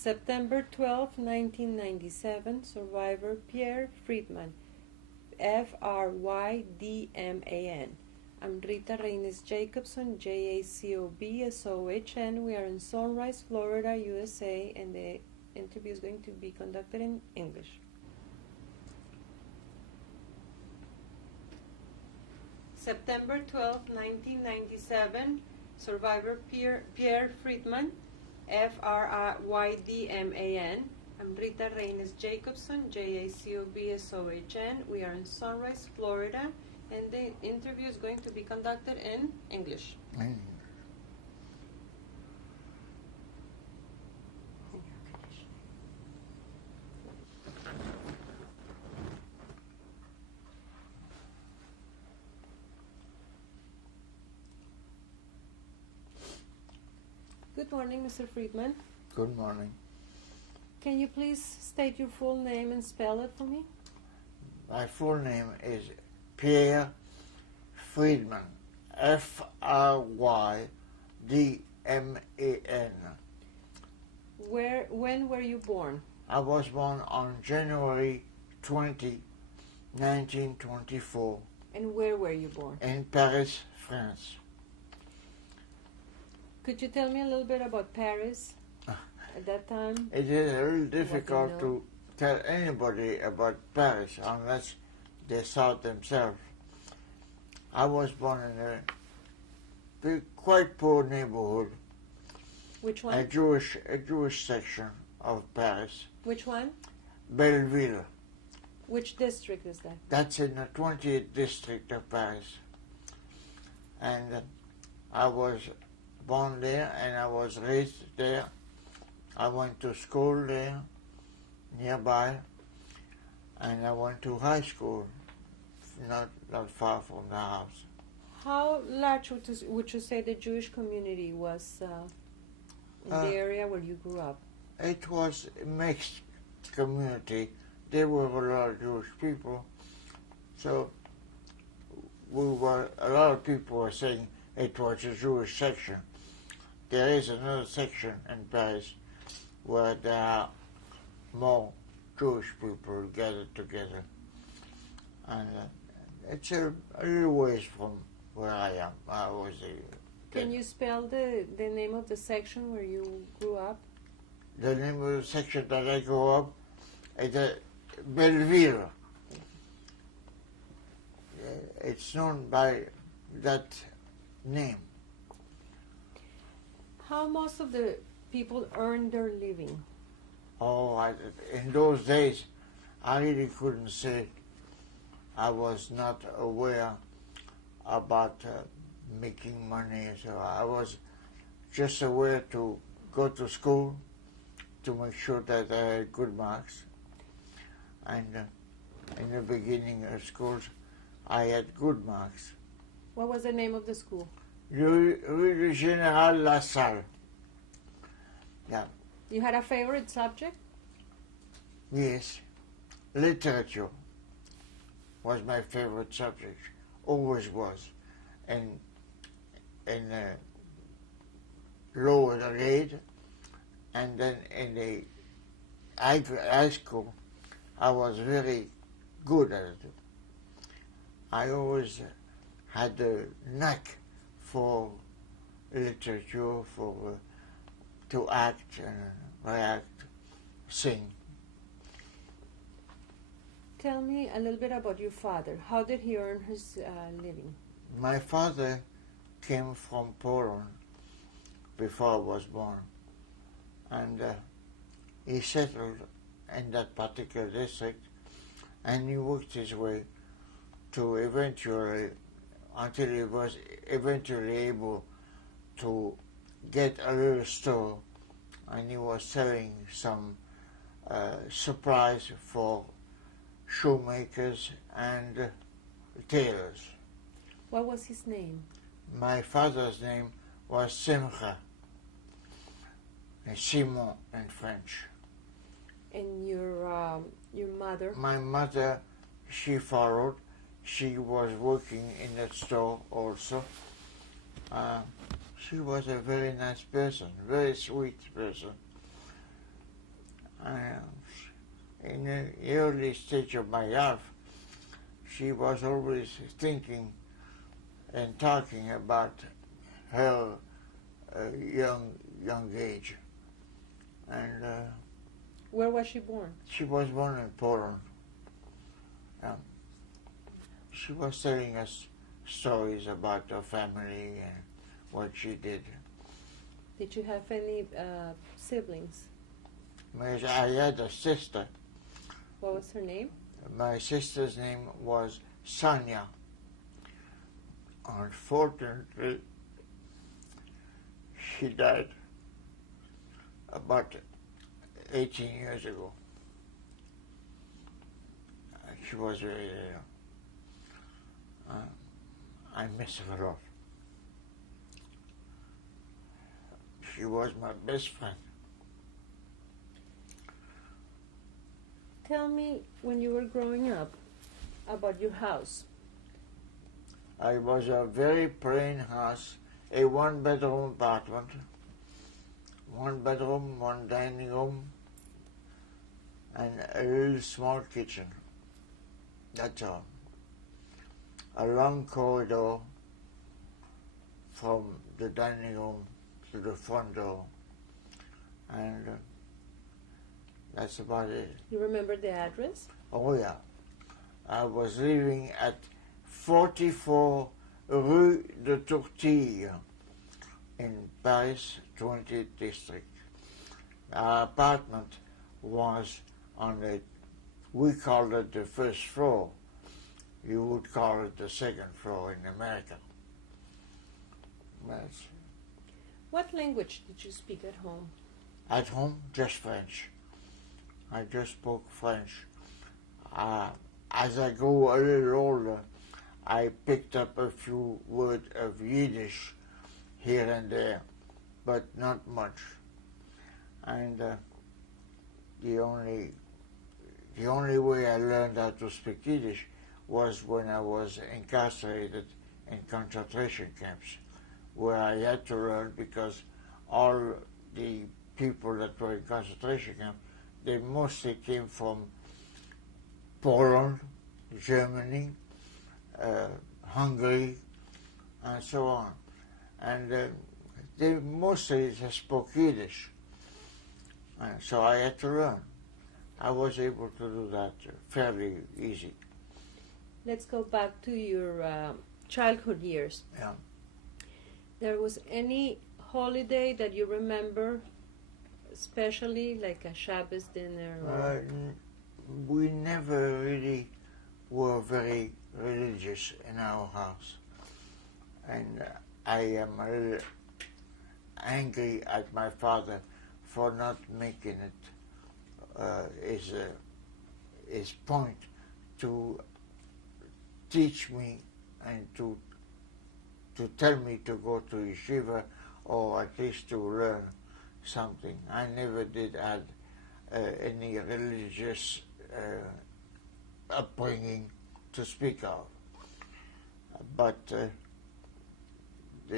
September 12, 1997, survivor Pierre Frydman, Frydman. I'm Rita Reynes Jacobson, Jacobson. We are in Sunrise, Florida, USA, and the interview is going to be conducted in English. September 12, 1997, survivor Pierre Frydman, Frydman. I'm Rita Reynes Jacobson, Jacobson. We are in Sunrise, Florida, and the interview is going to be conducted in English. Good morning, Mr. Frydman. Good morning. Can you please state your full name and spell it for me? My full name is Pierre Frydman, Frydman. When were you born? I was born on January 20, 1924. And where were you born? In Paris, France. Could you tell me a little bit about Paris at that time? It is really difficult to tell anybody about Paris unless they saw it themselves. I was born in a quite poor neighborhood. Which one? A Jewish section of Paris. Which one? Belleville. Which district is that? That's in the 20th district of Paris. And I was born there and I was raised there. I went to school there, nearby, and I went to high school, not far from the house. How large would you say the Jewish community was in the area where you grew up? It was a mixed community. There were a lot of Jewish people, so a lot of people were saying it was a Jewish section. There is another section in Paris where there are more Jewish people gathered together. And it's a little ways from where I am. Can you spell the name of the section where you grew up? The name of the section that I grew up is Belleville. It's known by that name. How most of the people earn their living? In those days, I really couldn't say. I was not aware about making money, so I was just aware to go to school to make sure that I had good marks. And in the beginning of schools, I had good marks. What was the name of the school? Rue du Général Lassalle. Yeah. You had a favorite subject? Yes. Literature was my favorite subject. Always was. In lower grade, and then in the high school, I was very good at it. I always had a knack for literature, to act and react, sing. Tell me a little bit about your father. How did he earn his living? My father came from Poland before I was born, and he settled in that particular district, and he worked his way to until he was eventually able to get a little store, and he was selling some supplies for shoemakers and tailors. What was his name? My father's name was Simcha, Simon in French. And your mother? My mother, she followed. She was working in that store also. She was a very nice person, very sweet person. In the early stage of my life, she was always thinking and talking about her young age. And Where was she born? she was born in Poland. She was telling us stories about her family and what she did. Did you have any siblings? I had a sister. What was her name? My sister's name was Sonia. Unfortunately, she died about 18 years ago. She was very ill. I miss her a lot. She was my best friend. Tell me, when you were growing up, about your house. I was a very plain house, a one-bedroom apartment, one bedroom, one dining room, and a little small kitchen. That's all. A long corridor from the dining room to the front door, and that's about it. You remember the address? Oh yeah, I was living at 44 Rue de Tourtille in Paris 20th district. Our apartment was on the, we called it the first floor. You would call it the second floor in America. That's, What language did you speak at home? at home, just French. I just spoke French. As I grew a little older, I picked up a few words of Yiddish here and there, but not much. And the only way I learned how to speak Yiddish was when I was incarcerated in concentration camps, where I had to learn because all the people that were in concentration camps, they mostly came from Poland, Germany, Hungary, and so on. And they mostly just spoke Yiddish. So I had to learn. I was able to do that fairly easy. Let's go back to your childhood years. Yeah. There was any holiday that you remember, especially like a Shabbos dinner? Or We never really were very religious in our house. And I am a little angry at my father for not making it his point to teach me and to tell me to go to yeshiva or at least to learn something. I never did have any religious upbringing to speak of. But the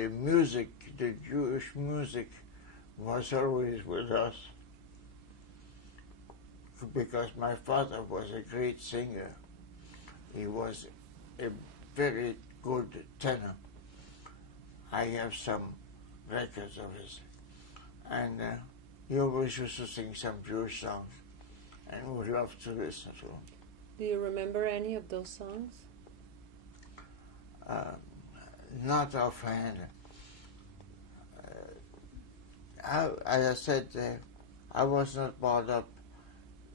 music, the Jewish music, was always with us because my father was a great singer. He was a very good tenor. I have some records of his. And he always used to sing some Jewish songs, and we love to listen to them. Do you remember any of those songs? Not offhand. As I said, I was not brought up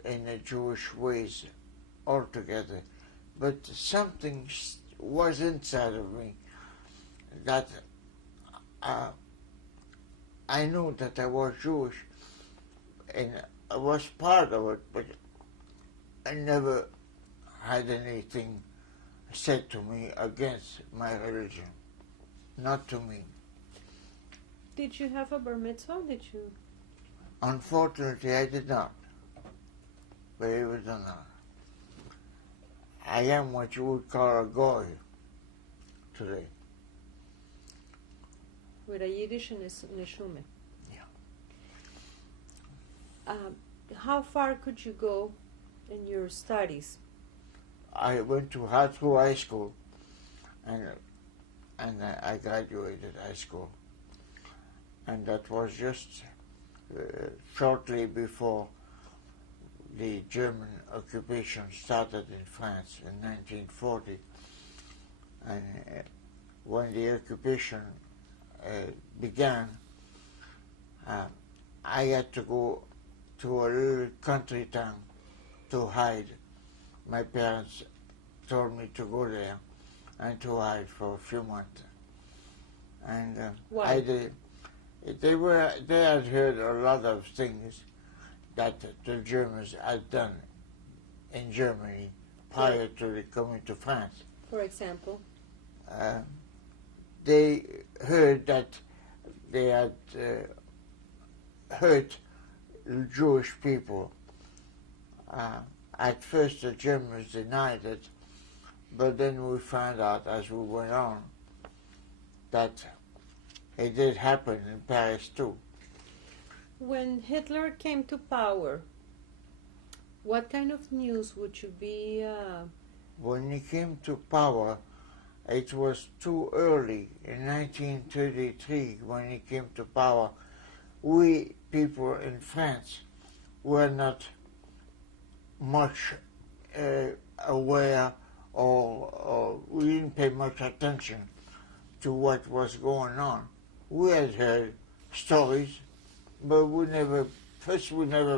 in the Jewish ways altogether, but something was inside of me that I knew that I was Jewish, and I was part of it, but I never had anything said to me against my religion. Not to me. Did you have a bar mitzvah? Did you? Unfortunately, I did not. Believe it or not. I am what you would call a goy today. With a Yiddish neshume. Yeah. how far could you go in your studies? I went to Hartford High School, and I graduated high school, and that was just shortly before the German occupation started in France in 1940, and when the occupation began, I had to go to a little country town to hide. My parents told me to go there and to hide for a few months. And Why? I did. They had heard a lot of things that the Germans had done in Germany prior to the coming to France. For example? They heard that they had hurt Jewish people. At first the Germans denied it, but then we found out as we went on that it did happen in Paris too. When Hitler came to power, what kind of news would you be... When he came to power, it was too early. In 1933, when he came to power, we people in France were not much aware, or we didn't pay much attention to what was going on. We had heard stories, but we never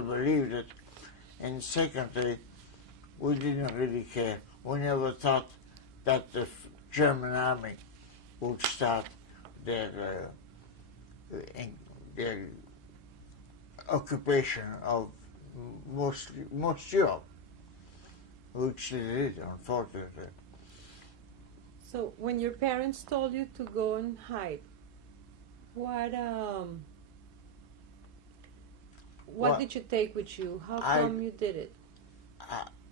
believed it, and secondly, we didn't really care. We never thought that the German army would start their occupation of most Europe, which they did, unfortunately. So when your parents told you to go and hide, what Well, did you take with you? How I- come you did it?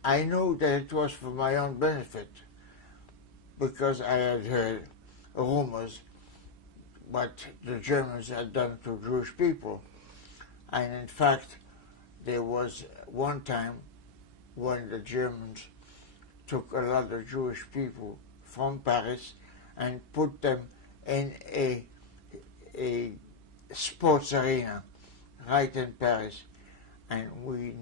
I know that it was for my own benefit, because I had heard rumors what the Germans had done to Jewish people. And in fact, there was one time when the Germans took a lot of Jewish people from Paris and put them in a sports arena right in Paris. And we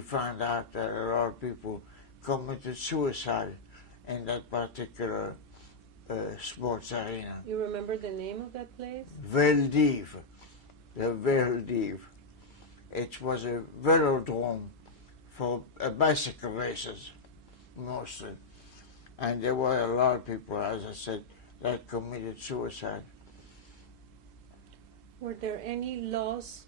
found out that a lot of people committed suicide in that particular sports arena. You remember the name of that place? Veldiv, the Veldiv. It was a velodrome for bicycle races, mostly. And there were a lot of people, as I said, that committed suicide. Were there any laws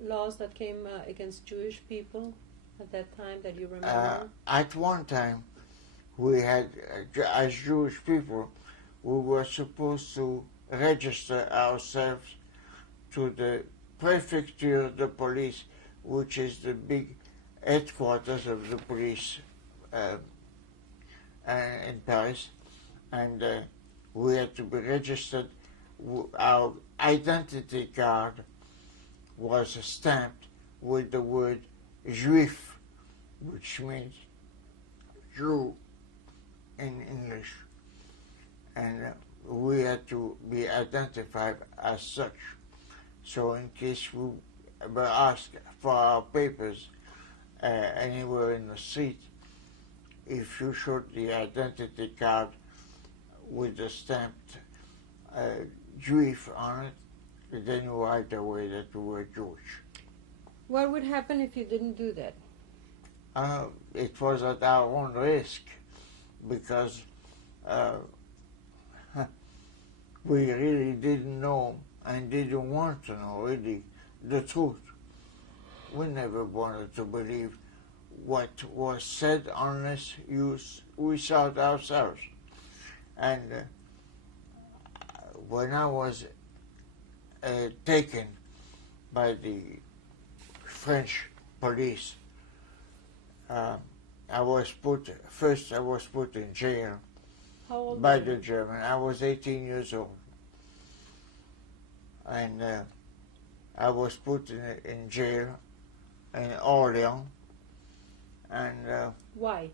that came against Jewish people at that time that you remember? At one time, we had, as Jewish people, we were supposed to register ourselves to the prefecture de police, which is the big headquarters of the police in Paris, and we had to be registered. Our identity card was stamped with the word Juif, which means Jew in English, and we had to be identified as such. So in case we were asked for our papers anywhere in the street, if you showed the identity card with the stamped Juif on it, then you right away that you were Jewish. What would happen if you didn't do that? It was at our own risk, because we really didn't know and didn't want to know really the truth. We never wanted to believe what was said unless we saw it ourselves. And when I was taken by the French police, I was put in jail How old by were the you? German. I was 18 years old, and I was put in jail in Orleans, and Why?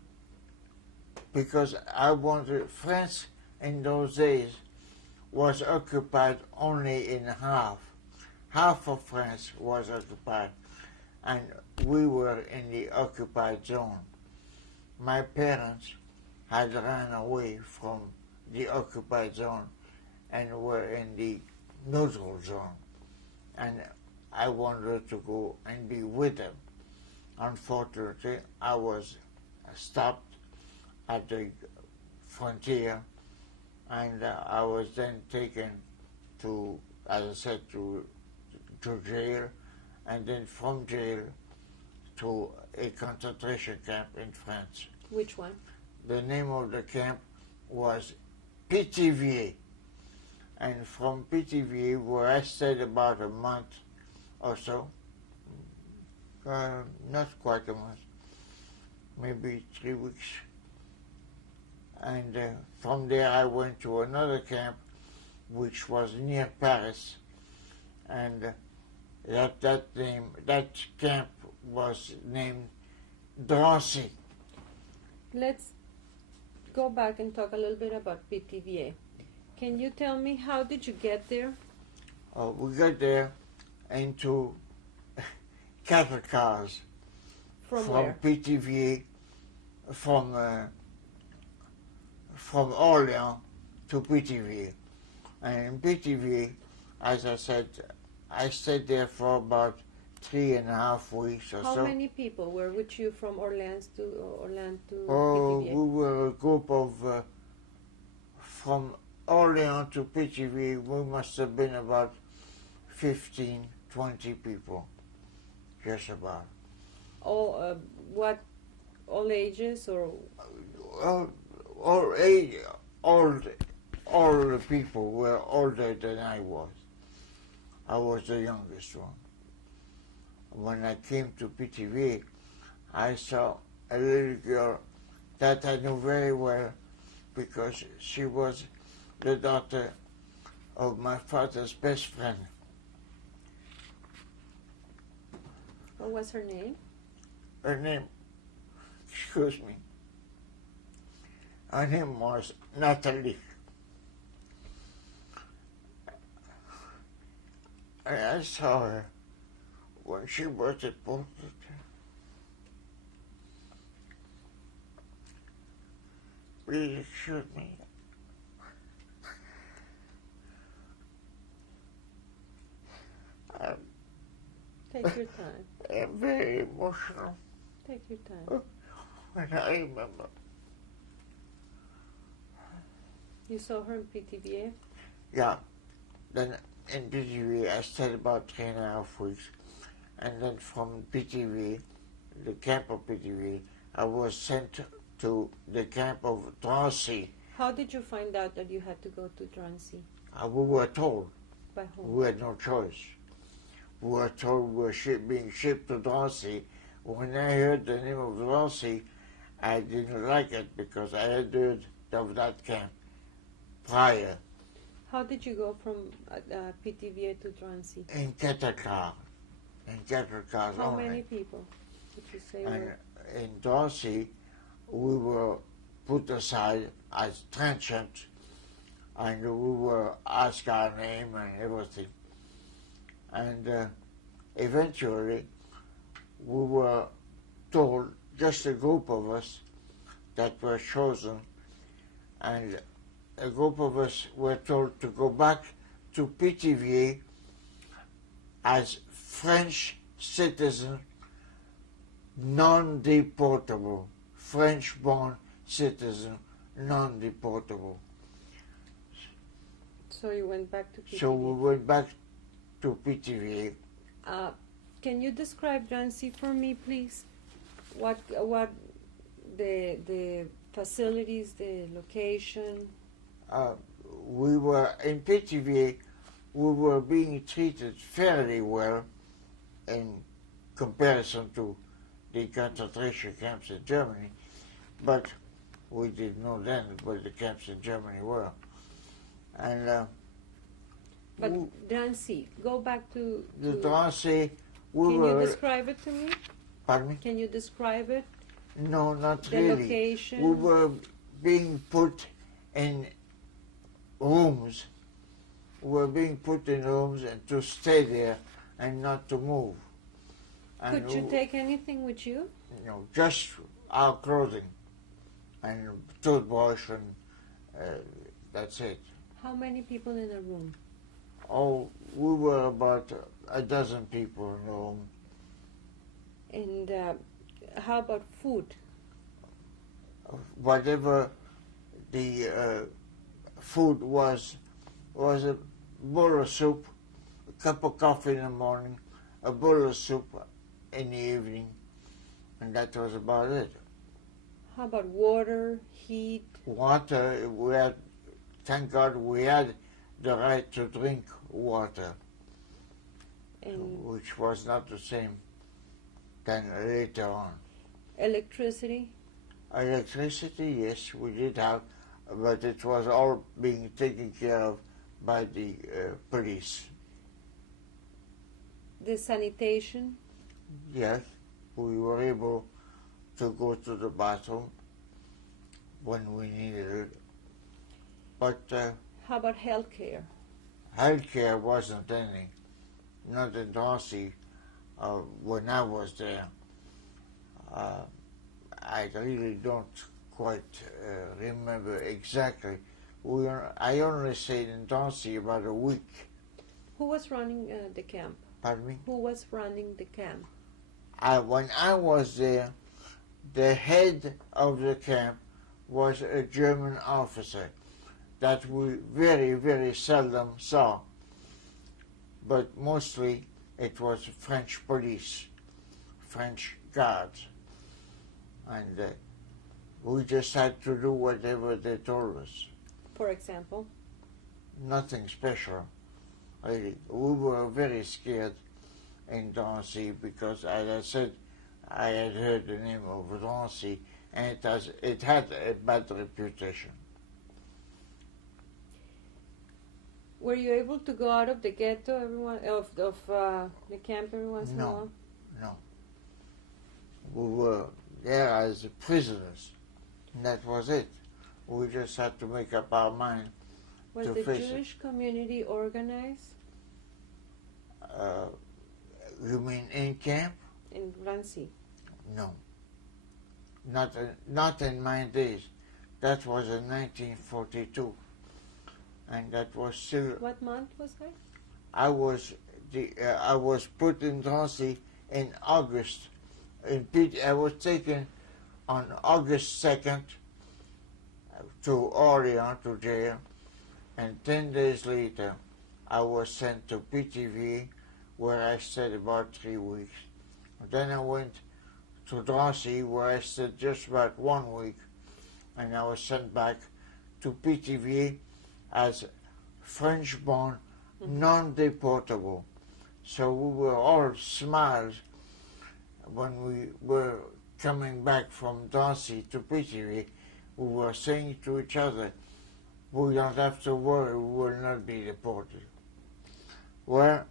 because I wanted France in those days was occupied only in half. Half of France was occupied, and we were in the occupied zone. My parents had run away from the occupied zone and were in the neutral zone, and I wanted to go and be with them. Unfortunately, I was stopped at the frontier, and I was then taken to, as I said, to jail, and then from jail to a concentration camp in France. Which one? The name of the camp was Pithiviers, and from Pithiviers, where I stayed about a month or so, not quite a month, maybe 3 weeks. And from there I went to another camp which was near Paris, and that camp was named Drancy. Let's go back and talk a little bit about Pithiviers. Can you tell me how did you get there? We got there into cattle cars From where? Pithiviers, from Orleans to Pithiviers. And in Pithiviers, as I said, I stayed there for about 3.5 weeks or so. How many people were with you from Orleans to Oh, we Pithiviers? were a group of, from Orleans to Pithiviers, we must have been about 15, 20 people, just about. All all ages or All the people were older than I was. I was the youngest one. When I came to Pithiviers, I saw a little girl that I knew very well because she was the daughter of my father's best friend. what was her name? Her name, excuse me, her name was Natalie. And I saw her when she was deported. Please excuse me. Take your time. I'm very emotional Take your time. when I remember. You saw her in Pithiviers? Yeah. Then in Pithiviers, I stayed about 3.5 weeks. And then from Pithiviers, the camp of Pithiviers, I was sent to the camp of Drancy. How did you find out that you had to go to Drancy? We were told. By whom? We had no choice. We were told we were being shipped to Drancy. When I heard the name of Drancy, I didn't like it because I had heard of that camp prior How did you go from Pithiviers to Drancy? in cattle car. In cattle cars How only. many people did you say And were? in Drancy, we were put aside as transient, and we were asked our name and everything. And eventually, we were told, just a group of us that were chosen, and a group of us were told to go back to Pithiviers as French citizen, non-deportable, French-born citizen, non-deportable. So you went back to Pithiviers. So we went back to Pithiviers. Can you describe Drancy for me, please? What the facilities, the location? We were in Pithiviers. We were being treated fairly well in comparison to the concentration camps in Germany, but we didn't know then what the camps in Germany were. And But Drancy, go back to the Drancy, We Can were, you describe it to me? pardon me? Can you describe it? No, not The really. location? We were being put in rooms. We were being put in rooms and to stay there and not to move. And Could you take anything with you? No, just our clothing and toothbrush and that's it. How many people in a room? Oh, we were about a dozen people in the room. And how about food? Whatever the food was a bowl of soup, a cup of coffee in the morning, a bowl of soup in the evening, and that was about it. How about water, heat? Water, we had, thank God we had the right to drink water, And which was not the same than later on. electricity? Electricity, yes, we did have, but it was all being taken care of by the police. The sanitation? Yes, we were able to go to the bathroom when we needed it. But How about health care? healthcare wasn't any, not in Darcy when I was there. I really don't quite remember exactly. I only stayed in Darcy about a week. Who was running the camp? Pardon me? Who was running the camp? When I was there, the head of the camp was a German officer that we very, very seldom saw. But mostly it was French police, French guards. And we just had to do whatever they told us. For example? Nothing special, really. We were very scared in Darcy because, as I said, I had heard the name of Darcy, and it had a bad reputation. Were you able to go out of the ghetto of the camp every once in a while? No. We were there as prisoners, and that was it. We just had to make up our mind Was to the face Jewish community organized it. You mean in camp? in Rancy? No. Not in my days. That was in 1942, and that was still. What month was that? I was put in Drancy in August. I was taken on August 2nd to Orleans, to jail, and 10 days later I was sent to PTV, where I stayed about 3 weeks. Then I went to Drancy, where I stayed just about 1 week, and I was sent back to PTV as French-born, non-deportable. So we were all smiles when we were coming back from Darcy to PTV. We were saying to each other, we don't have to worry, we will not be deported. Well,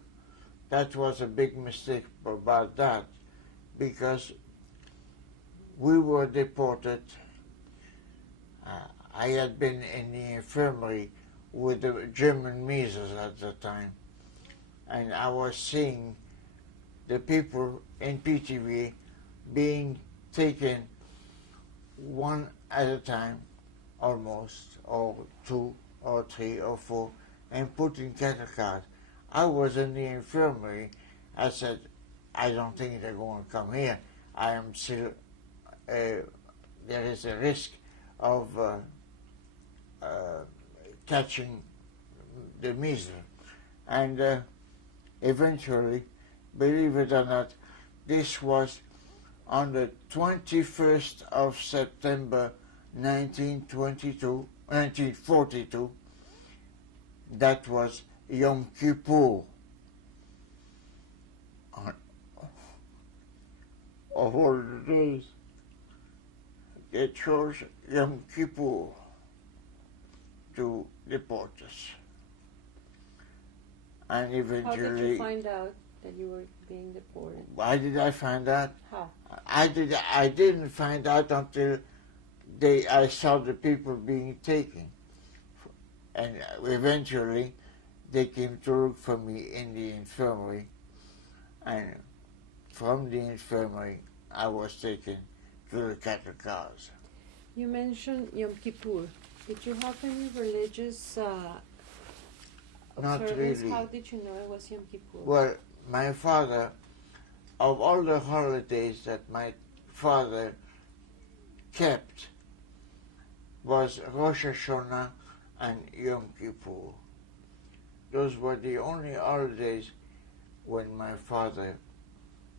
that was a big mistake about that, because we were deported. I had been in the infirmary with the German measles at the time, and I was seeing the people in PTV being taken one at a time, almost, or two, or three, or four, and put in cattle cars. I was in the infirmary. I said, I don't think they're going to come here. I am still, there is a risk of catching the measles. And eventually, believe it or not, this was on the 21st of September 1942, that was Yom Kippur. Of all the days, they chose Yom Kippur to deport us. And How did you eventually, find out that you were being deported? Why did I find out? How? I didn't find out until I saw the people being taken. And eventually, they came to look for me in the infirmary. And from the infirmary, I was taken to the cattle cars. You mentioned Yom Kippur. Did you have any religious Not observance? really. How did you know it was Yom Kippur? Well, my father, of all the holidays that my father kept, was Rosh Hashanah and Yom Kippur. Those were the only holidays when my father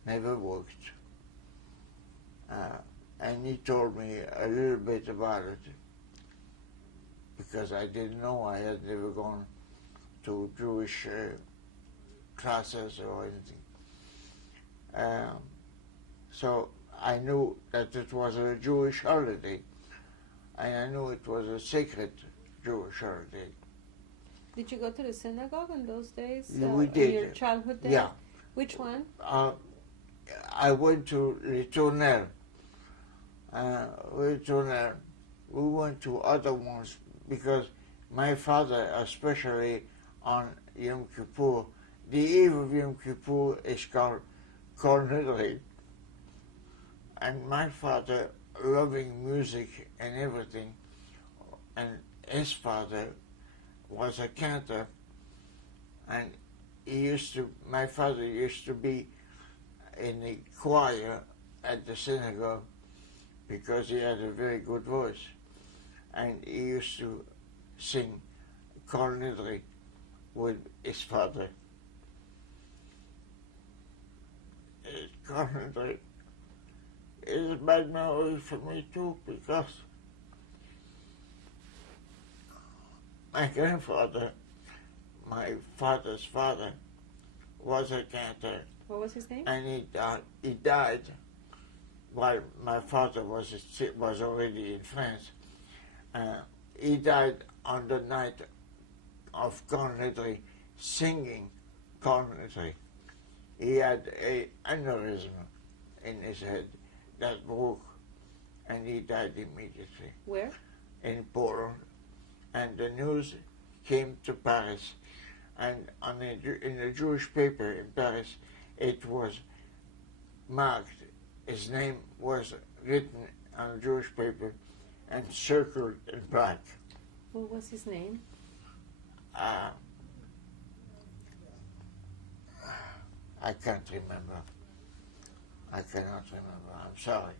never worked. And he told me a little bit about it because I didn't know. I had never gone to Jewish classes or anything. So I knew that it was a Jewish holiday, and I knew it was a sacred Jewish holiday. Did you go to the synagogue in those days? We did. In your childhood days? Yeah. Which one? I went to Ritournelle. Ritournelle. We went to other ones because my father, especially on Yom Kippur, the eve of Yom Kippur is called Kol Nidre. And my father, loving music and everything, and his father was a cantor, and my father used to be in the choir at the synagogue because he had a very good voice, and he used to sing Kol Nidre with his father. Kol Nidre is a bad memory for me too because my grandfather, my father's father, was a cantor. What was his name? And he died while my father was already in France. He died on the night of Kol Nidre, singing Kol Nidre. He had an aneurysm in his head that broke, and he died immediately. Where? In Poland. And the news came to Paris, and in a Jewish paper in Paris, it was marked. His name was written on a Jewish paper and circled in black. What was his name? I can't remember. I cannot remember. I'm sorry.